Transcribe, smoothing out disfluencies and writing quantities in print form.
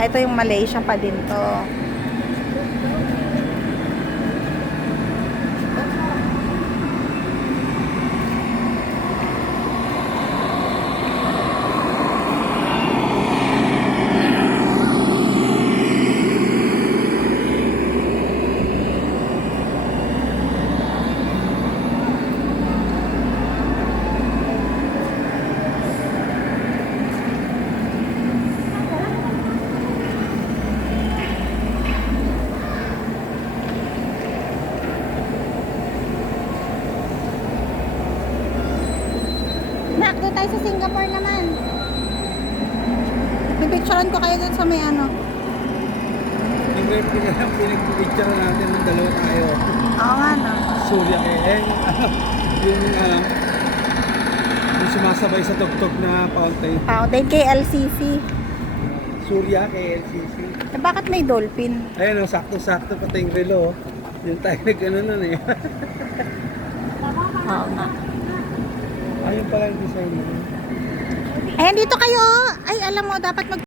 Ito yung Malaysia pa din to. Nak, doon tayo sa Singapore naman. Pipicturean ko kayo dun sa may ano. Yung pinag-picture natin ng dalawa tayo. Oo nga, no? Surya yung sumasabay sa tugtog na fountain. Fountain kay LCC. Surya kay LCC. Bakit may dolphin? Ayun o, sakto-sakto pati yung relo. Yung tayo nag-ano nun eh. Oo nga. Ayun pala yung design mo. Ayan, dito kayo. Ay, alam mo, dapat mag